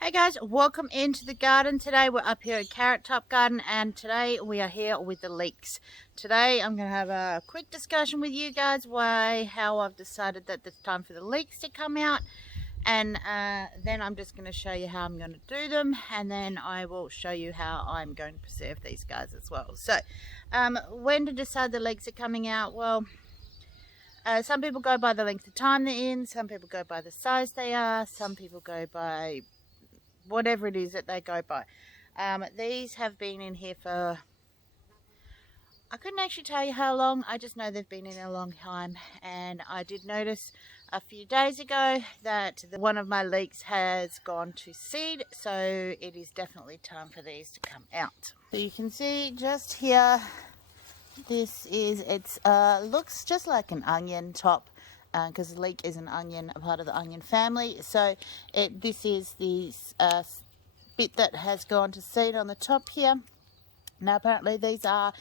Hey guys, welcome into the garden. Today we're up here at Carrot Top Garden and today we are here with the leeks. Today I'm going to have a quick discussion with you guys how I've decided that it's time for the leeks to come out, and then I'm just going to show you how I'm going to do them, and then I will show you how I'm going to preserve these guys as well. So when to decide the leeks are coming out? Well, some people go by the length of time they're in, some people go by the size they are, some people go by whatever it is that they go by. These have been in here for, I couldn't actually tell you how long. I just know they've been in a long time, and I did notice a few days ago that one of my leeks has gone to seed, so it is definitely time for these to come out. So you can see just here, this is, it's looks just like an onion top, because the leek is an onion, a part of the onion family. So this is the bit that has gone to seed on the top here. Now apparently these are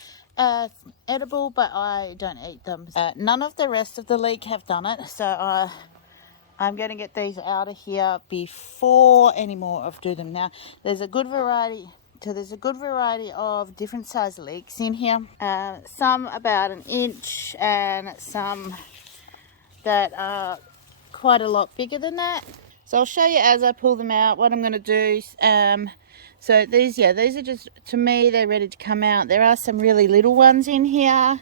edible, but I don't eat them. None of the rest of the leek have done it, so I'm going to get these out of here before any more of do them. Now there's a good variety. So there's a good variety of different size leeks in here. Some about an inch and some that are quite a lot bigger than that. So I'll show you as I pull them out what I'm going to do. So these are just, to me, they're ready to come out. There are some really little ones in here,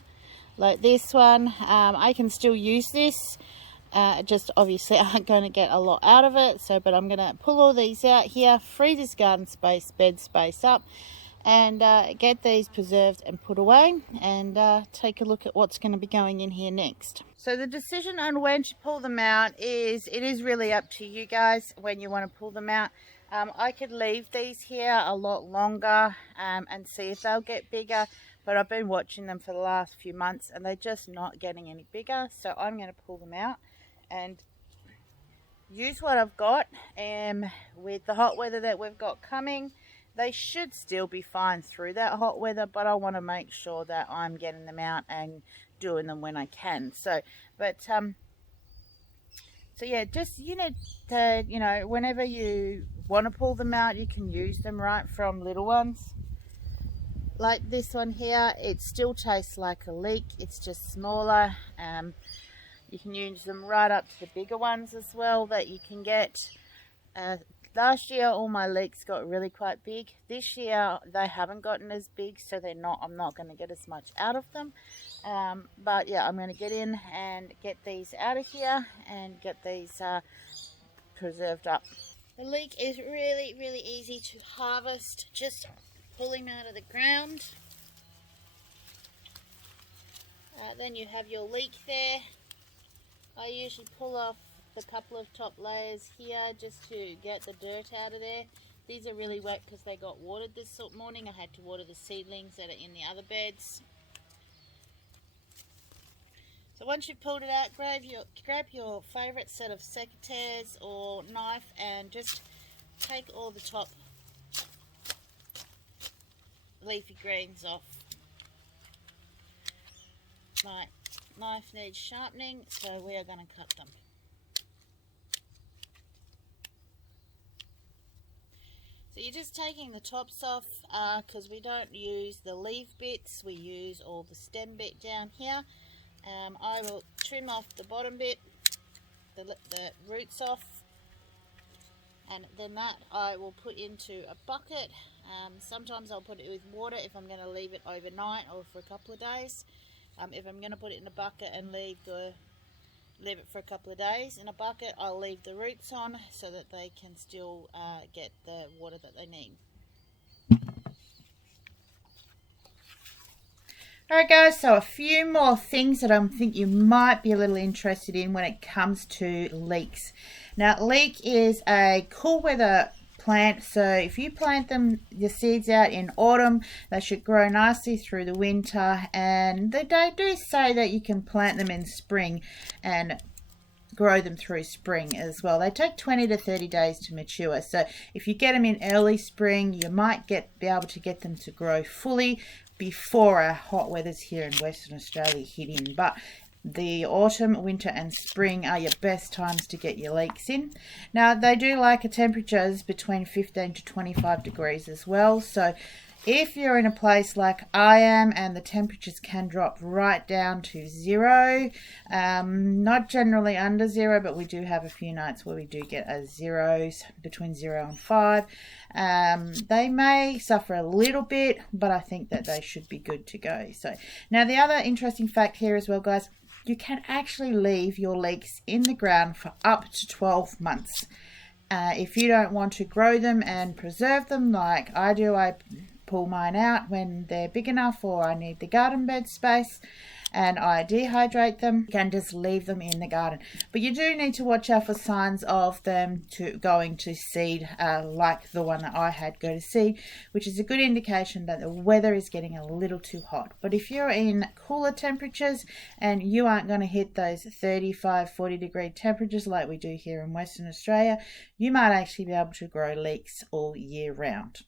like this one. I can still use this. Just obviously I aren't going to get a lot out of it. But I'm going to pull all these out here, free this garden space, bed space up, and get these preserved and put away, and take a look at what's going to be going in here next. So the decision on when to pull them out it is really up to you guys when you want to pull them out. I could leave these here a lot longer and see if they'll get bigger, but I've been watching them for the last few months and they're just not getting any bigger. So I'm going to pull them out and use what I've got. With the hot weather that we've got coming, they should still be fine through that hot weather, but I want to make sure that I'm getting them out and doing them when I can. So yeah, just whenever you want to pull them out, you can use them, right from little ones like this one here. It still tastes like a leek, it's just smaller. You can use them right up to the bigger ones as well that you can get. Last year all my leeks got really quite big. This year they haven't gotten as big, so I'm not going to get as much out of them. But yeah, I'm going to get in and get these out of here and get these preserved up. The leek is really, really easy to harvest. Just pull him out of the ground. Then you have your leek there. I usually pull off the couple of top layers here just to get the dirt out of there. These are really wet because they got watered this morning. I had to water the seedlings that are in the other beds. So once you've pulled it out, grab your favourite set of secateurs or knife and just take all the top leafy greens off. My knife needs sharpening, so we are going to cut them. So you're just taking the tops off because we don't use the leaf bits, we use all the stem bit down here. I will trim off the bottom bit, the roots off, and then that I will put into a bucket. Sometimes I'll put it with water if I'm going to leave it overnight or for a couple of days. If I'm going to put it in a bucket and leave it for a couple of days in a bucket, I'll leave the roots on so that they can still get the water that they need. Alright guys, so a few more things that I think you might be a little interested in when it comes to leeks. Now, leek is a cool weather plant, so if you plant them, your seeds out in autumn, they should grow nicely through the winter, and they do say that you can plant them in spring and grow them through spring as well. They take 20 to 30 days to mature, so if you get them in early spring, you might be able to get them to grow fully before our hot weathers here in Western Australia hit in. But The autumn, winter and spring are your best times to get your leeks in. Now they do like a temperatures between 15 to 25 degrees as well, so if you're in a place like I am and the temperatures can drop right down to 0, not generally under 0, but we do have a few nights where we do get a zeros between 0 and 5. They may suffer a little bit, but I think that they should be good to go. So now the other interesting fact here as well, guys, you can actually leave your leeks in the ground for up to 12 months. If you don't want to grow them and preserve them like I do, I pull mine out when they're big enough or I need the garden bed space and I dehydrate them. You can just leave them in the garden, but you do need to watch out for signs of them going to seed, like the one that I had go to seed, which is a good indication that the weather is getting a little too hot. But if you're in cooler temperatures and you aren't going to hit those 35-40 degree temperatures like we do here in Western Australia, you might actually be able to grow leeks all year round.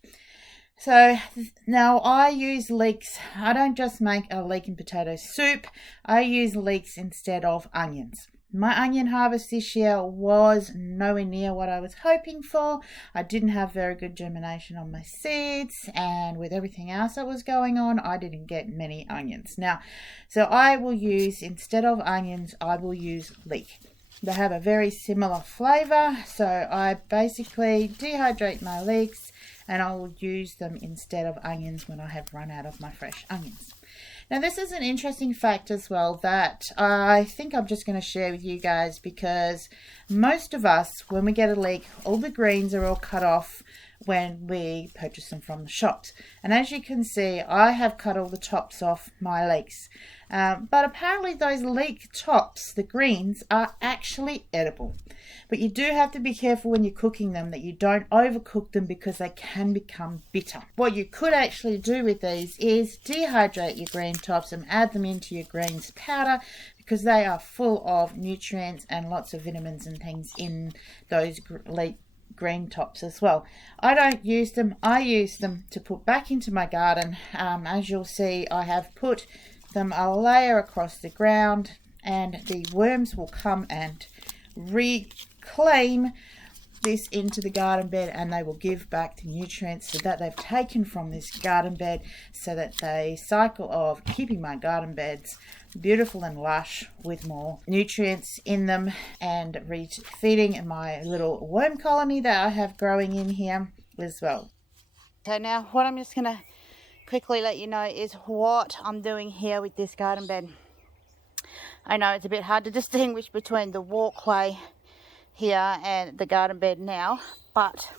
So now I use leeks. I don't just make a leek and potato soup. I use leeks instead of onions. My onion harvest this year was nowhere near what I was hoping for. I didn't have very good germination on my seeds, and with everything else that was going on, I didn't get many onions. Now, so I will use, instead of onions, I will use leek. They have a very similar flavor, so I basically dehydrate my leeks and I will use them instead of onions when I have run out of my fresh onions. Now this is an interesting fact as well that I think I'm just going to share with you guys, because most of us, when we get a leek, all the greens are all cut off when we purchase them from the shops. And as you can see, I have cut all the tops off my leeks. But apparently those leek tops, the greens, are actually edible. But you do have to be careful when you're cooking them that you don't overcook them, because they can become bitter. What you could actually do with these is dehydrate your green tops and add them into your greens powder, because they are full of nutrients and lots of vitamins and things in those leek green tops as well. I don't use them. I use them to put back into my garden. As you'll see, I have put them a layer across the ground, and the worms will come and reclaim this into the garden bed, and they will give back the nutrients that they've taken from this garden bed, so that the cycle of keeping my garden beds beautiful and lush with more nutrients in them and feeding my little worm colony that I have growing in here as well. So now what I'm just going to quickly let you know is what I'm doing here with this garden bed. I know it's a bit hard to distinguish between the walkway here and the garden bed now, but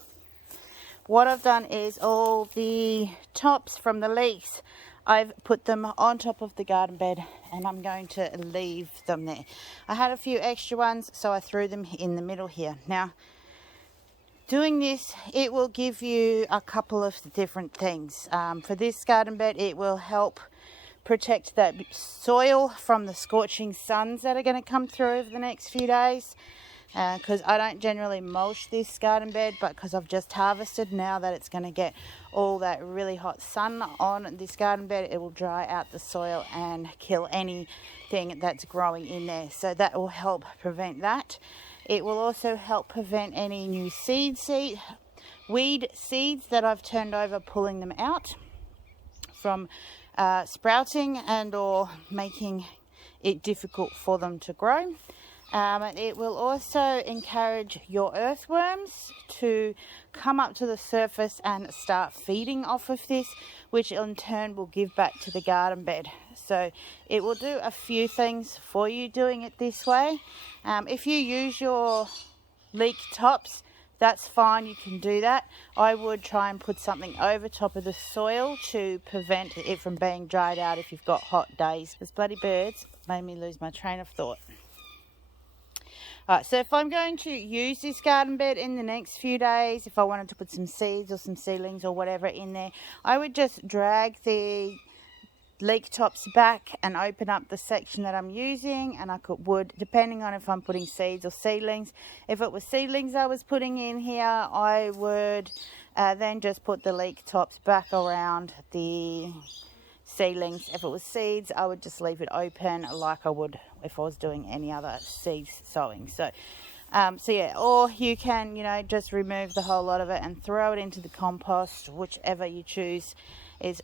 what I've done is all the tops from the leeks, I've put them on top of the garden bed and I'm going to leave them there. I had a few extra ones, so I threw them in the middle here. Now, doing this, it will give you a couple of different things. For this garden bed, it will help protect that soil from the scorching suns that are going to come through over the next few days. Because I don't generally mulch this garden bed, but because I've just harvested, now that it's going to get all that really hot sun on this garden bed, it will dry out the soil and kill anything that's growing in there. So that will help prevent that. It will also help prevent any new weed seeds that I've turned over, pulling them out from sprouting and or making it difficult for them to grow. It will also encourage your earthworms to come up to the surface and start feeding off of this, which in turn will give back to the garden bed. So it will do a few things for you doing it this way. If you use your leek tops, that's fine, you can do that. I would try and put something over top of the soil to prevent it from being dried out if you've got hot days. Those bloody birds made me lose my train of thought. Alright, so if I'm going to use this garden bed in the next few days, if I wanted to put some seeds or some seedlings or whatever in there, I would just drag the leek tops back and open up the section that I'm using, and I would, depending on if I'm putting seeds or seedlings, if it was seedlings I was putting in here, I would then just put the leek tops back around the seedlings. If it was seeds, I would just leave it open like I would if I was doing any other seed sowing. So yeah, or you can, just remove the whole lot of it and throw it into the compost. Whichever you choose is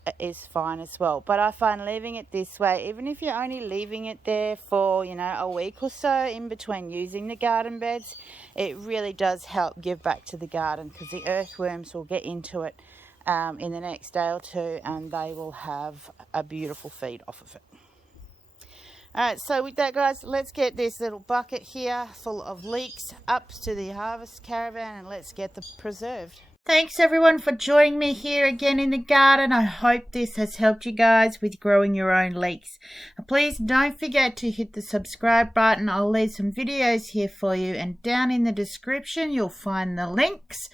fine as well. But I find leaving it this way, even if you're only leaving it there for a week or so in between using the garden beds, it really does help give back to the garden, because the earthworms will get into it in the next day or two, and they will have a beautiful feed off of it. Alright, so with that, guys, let's get this little bucket here full of leeks up to the harvest caravan, and let's get them preserved. Thanks everyone for joining me here again in the garden. I hope this has helped you guys with growing your own leeks. Please don't forget to hit the subscribe button. I'll leave some videos here for you, and down in the description you'll find the links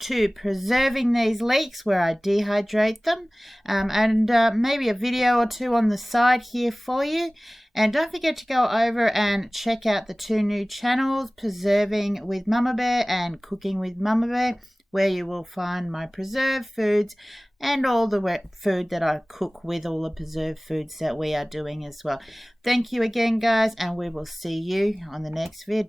to preserving these leeks where I dehydrate them, and maybe a video or two on the side here for you. And don't forget to go over and check out the 2 new channels, Preserving with Mumma Bear and Cooking with Mumma Bear, where you will find my preserved foods and all the food that I cook with all the preserved foods that we are doing as well. Thank you again, guys, and we will see you on the next vid.